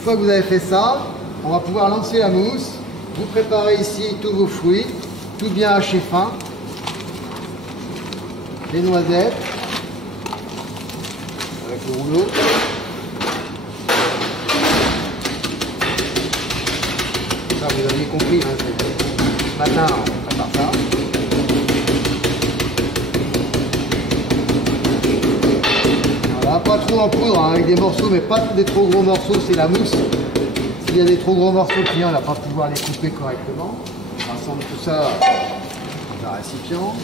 fois que vous avez fait ça, on va pouvoir lancer la mousse. Vous préparez ici tous vos fruits, tout bien haché fin. Les noisettes avec le rouleau. Ça, vous avez compris, hein, ce matin on prépare ça. Voilà, pas trop en poudre, hein, avec des morceaux, mais pas des trop gros morceaux, c'est la mousse. S'il y a des trop gros morceaux, le client ne va pas pouvoir les couper correctement. On rassemble tout ça dans un récipient.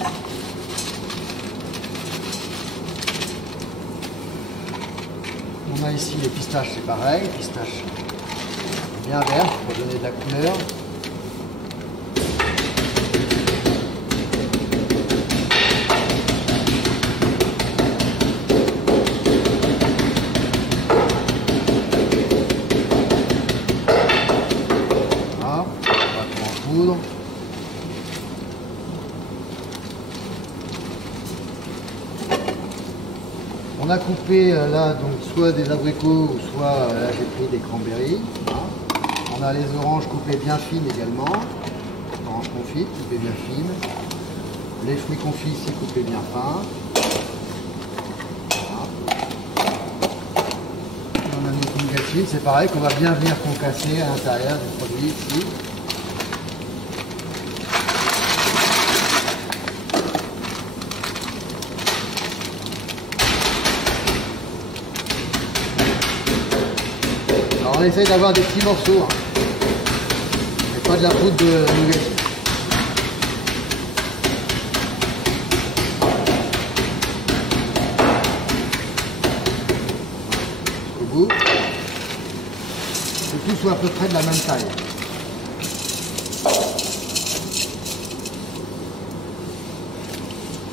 On a ici les pistaches, c'est pareil, pistaches bien vertes pour donner de la couleur. Voilà, on va tout en poudre. On a coupé là donc soit des abricots ou soit là j'ai pris des cranberries. Voilà. On a les oranges coupées bien fines également. Oranges confites coupées bien fines. Les fruits confits ici coupés bien fins. Voilà. On a nos congatines, c'est pareil qu'on va bien venir concasser à l'intérieur du produit ici. On essaye d'avoir des petits morceaux, hein. Et pas de la poudre de nougat. Au bout, que tout soit à peu près de la même taille.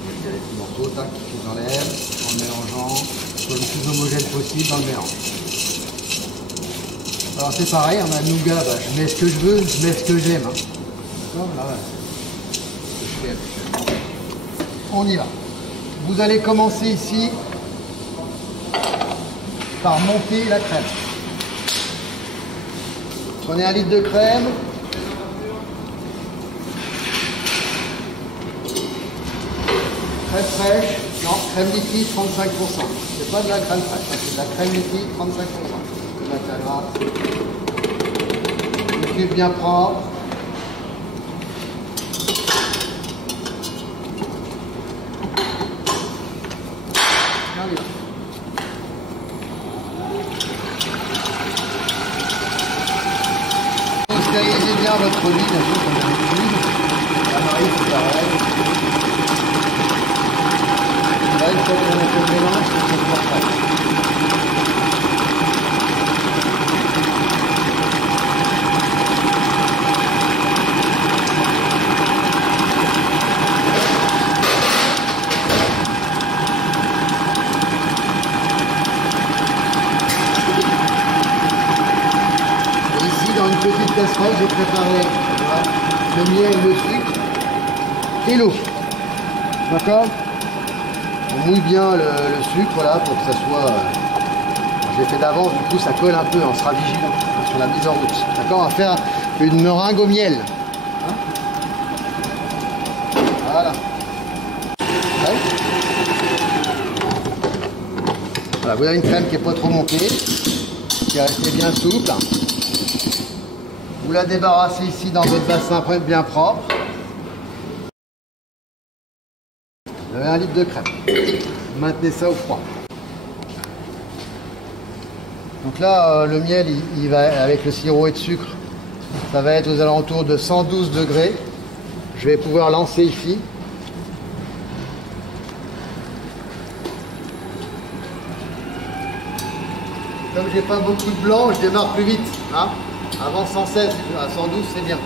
Il y a les petits morceaux, tac, qu'ils enlèvent en mélangeant, soit le plus homogène possible dans le mélange. Alors c'est pareil, on a le nougat, bah, je mets ce que je veux, je mets ce que j'aime. Hein. D'accord, là, voilà. On y va. Vous allez commencer ici par monter la crème. Prenez 1 litre de crème. Crème fraîche, non, crème liquide 35%. C'est pas de la crème fraîche, c'est de la crème liquide 35%. Une cuve bien propre. Stérilisez bien votre produit, bien sûr, comme d'habitude. La marine, c'est pareil. Là, une fois qu'on a fait le mélange, c'est parfait. Petite casserole, j'ai préparé le miel, le sucre et l'eau. D'accord? On mouille bien le sucre là pour que ça soit. Je l'ai fait d'avance, du coup ça colle un peu, on sera vigilant sur la mise en route. D'accord? On va faire une meringue au miel. Hein? Voilà. Ouais. Voilà. Vous avez une crème qui n'est pas trop montée, qui est restée bien souple. Vous la débarrassez ici dans votre bassin bien propre. Vous avez 1 litre de crème. Maintenez ça au froid. Donc là, le miel, il va avec le sirop et de sucre. Ça va être aux alentours de 112 degrés. Je vais pouvoir lancer ici. Comme j'ai pas beaucoup de blanc, je démarre plus vite. Hein, avant 116, à 112 c'est bien.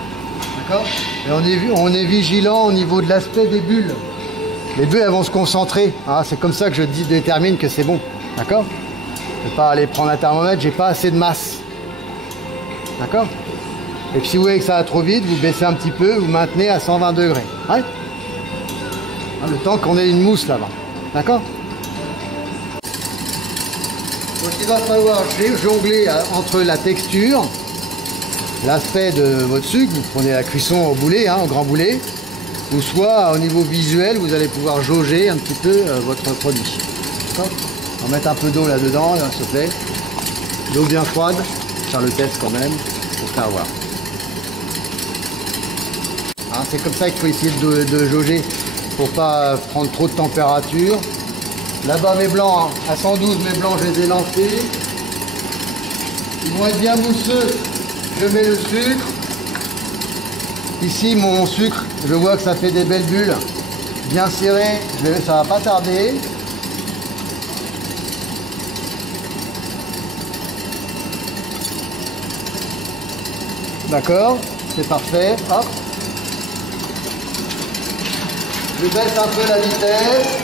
D'accord? Et on est vigilant au niveau de l'aspect des bulles. Les bulles elles vont se concentrer. Ah, c'est comme ça que je détermine que c'est bon. D'accord? Je ne vais pas aller prendre un thermomètre, j'ai pas assez de masse. D'accord? Et puis si vous voyez que ça va trop vite, vous baissez un petit peu, vous maintenez à 120 degrés. Ouais? Le temps qu'on ait une mousse là-bas. D'accord? Ok. va falloir jongler entre la texture, l'aspect de votre sucre, vous prenez la cuisson au boulet, au grand boulet, ou soit au niveau visuel, vous allez pouvoir jauger un petit peu votre produit. On va mettre un peu d'eau là-dedans, s'il te plaît. L'eau bien froide, faire le test quand même, pour faire voir. C'est comme ça qu'il faut essayer de jauger, pour pas prendre trop de température. Là-bas mes blancs, à 112 mes blancs, je les ai lancés. Ils vont être bien mousseux. Je mets le sucre. Ici mon sucre, je vois que ça fait des belles bulles. Bien serré, ça va pas tarder. D'accord, c'est parfait. Hop. Je baisse un peu la vitesse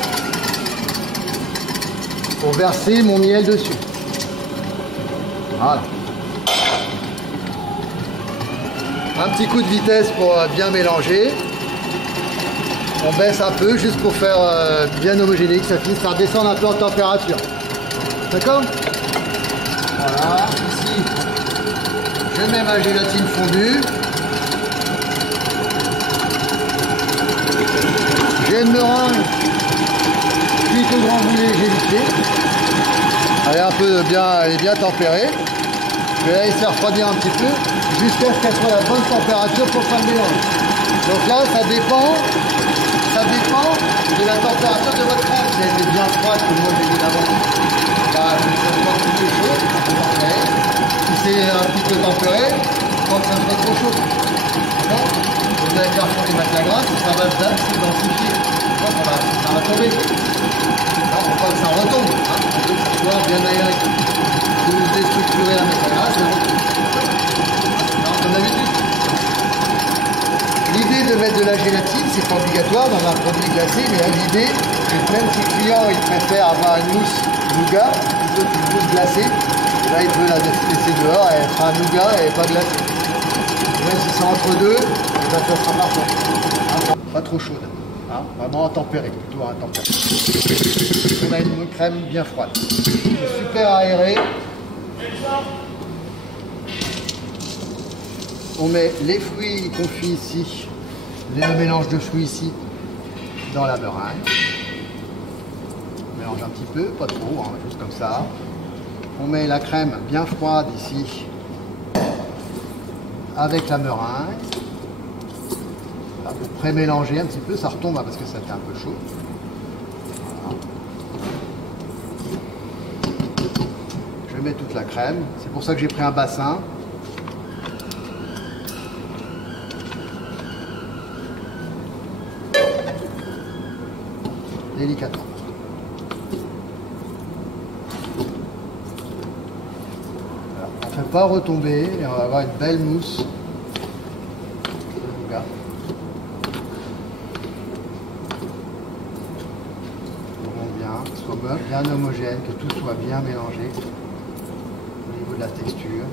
pour verser mon miel dessus. Voilà. Un petit coup de vitesse pour bien mélanger. On baisse un peu juste pour faire bien homogénéique, que ça finisse par descendre un peu en température. D'accord? Voilà, ici, je mets ma gélatine fondue. J'ai une meringue cuite au grand boulet, j'ai lissé. Elle est bien tempérée. Je vais la laisser refroidir un petit peu jusqu'à ce qu'elle soit à la bonne température pour faire le mélange. Donc là, ça dépend de la température de votre crème. Si elle est bien froide, comme moi j'ai dit d'avant, bah, je vais faire un petit peu chaud, parfait. Si c'est un petit peu tempéré, je crois que ça soit trop chaud. D'accord? Vous allez faire fondre mettre la graisse et ça va s'densifier. Ça va tomber. Là, faut pas que ça retombe. On veut que ça soit bien aéré. Si vous déstructurez la mettre la graisse, ça retombe. Comme d'habitude. L'idée de mettre de la gélatine, c'est pas obligatoire dans un produit glacé, mais l'idée, c'est que même si le client il préfère avoir une mousse nougat plutôt qu'une mousse glacée, là il peut la laisser dehors, elle sera nougat et pas glacée. Même si c'est entre deux, ça sera parfait. Pas trop chaude, vraiment tempérée, plutôt tempérée. On a une crème bien froide. C'est super aéré. On met les fruits confits ici, le mélange de fruits ici, dans la meringue. On mélange un petit peu, pas trop, juste comme ça. On met la crème bien froide ici, avec la meringue. Pour pré-mélanger un petit peu, ça retombe parce que ça était un peu chaud. Voilà. Je mets toute la crème, c'est pour ça que j'ai pris un bassin. Délicatement. Alors, on ne fait pas retomber et on va avoir une belle mousse. On soit bien homogène, que tout soit bien mélangé au niveau de la texture.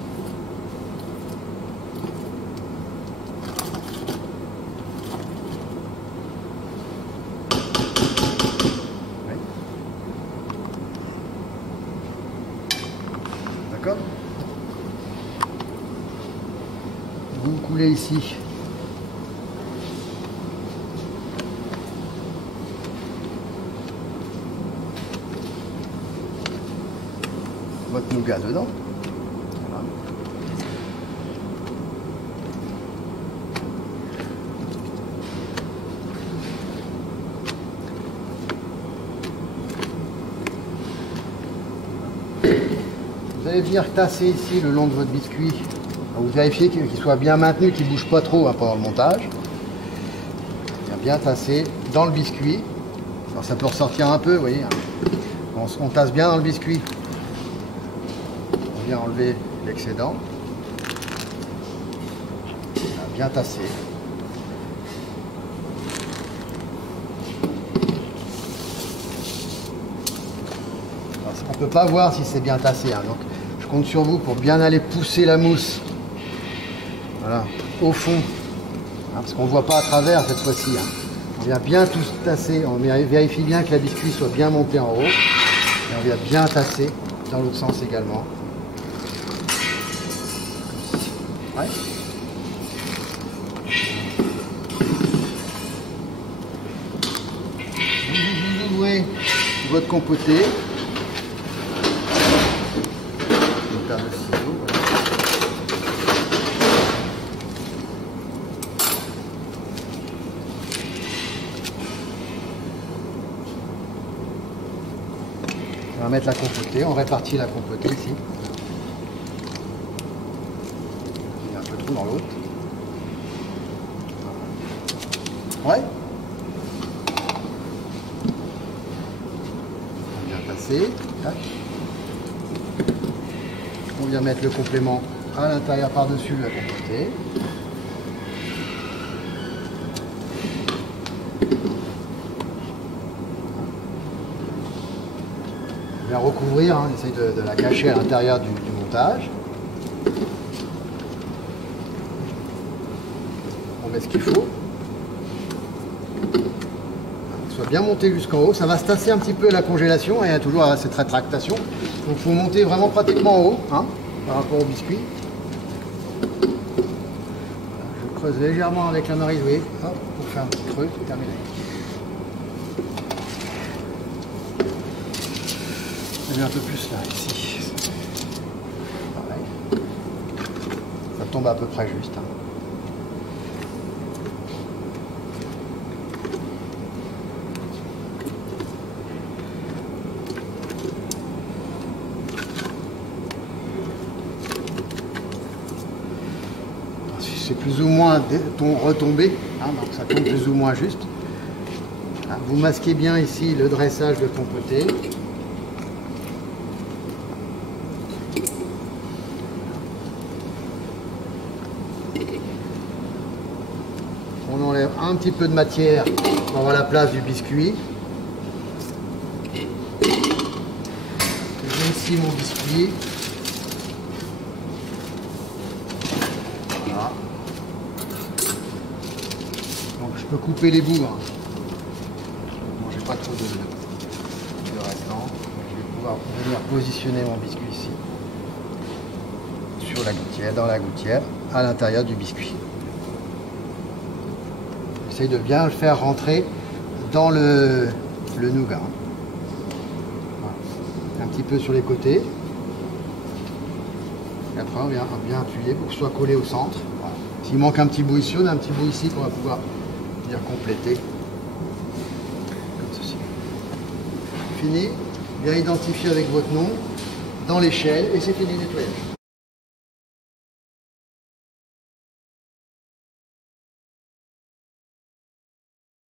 D'accord? Vous coulez ici. Votre nougat dedans. Voilà. Vous allez venir tasser ici le long de votre biscuit. Vous vérifiez qu'il soit bien maintenu, qu'il ne bouge pas trop pendant le montage. Bien tasser dans le biscuit. Alors ça peut ressortir un peu, vous voyez. On tasse bien dans le biscuit. On vient enlever l'excédent. Bien tasser. On ne peut pas voir si c'est bien tassé, donc je compte sur vous pour bien aller pousser la mousse, voilà, au fond, parce qu'on ne voit pas à travers cette fois-ci. On vient bien tout tasser, on vérifie bien que la biscuit soit bien montée en haut, et on vient bien tasser dans l'autre sens également. Ouais. Vous ouvrez votre compoté. Une paire de ciseaux. Voilà. On va mettre la compotée, on répartit la compotée ici. Il y a un peu trop dans l'autre. Ouais. On vient passer. Tac. On vient mettre le complément à l'intérieur par-dessus la compotée. On vient recouvrir, hein, on essaye de la cacher à l'intérieur du montage. On met ce qu'il faut. Soit bien monté jusqu'en haut, ça va se tasser un petit peu à la congélation et il y a toujours cette rétractation. Donc il faut monter vraiment pratiquement en haut, hein, par rapport au biscuit. Je creuse légèrement avec la maridouée, hop, pour faire un petit creux, c'est terminé. Et un peu plus là, ici. Pareil. Ça tombe à peu près juste. Hein. C'est plus ou moins retombé, hein, donc ça tombe plus ou moins juste. Vous masquez bien ici le dressage de compoté. On enlève un petit peu de matière pour avoir la place du biscuit. J'ai ici mon biscuit. Voilà. Donc je peux couper les bouts. Hein. Bon, j'ai pas trop de restant. Je vais pouvoir venir positionner mon biscuit ici. Sur la gouttière, dans la gouttière, à l'intérieur du biscuit. J'essaye de bien le faire rentrer dans le nougat. Voilà. Un petit peu sur les côtés. Et après on vient bien appuyer pour que ce soit collé au centre. Voilà. S'il manque un petit bout ici, on a un petit bout ici qu'on va pouvoir bien compléter. Comme ceci. Fini. Bien identifié avec votre nom dans l'échelle et c'est fini le nettoyage.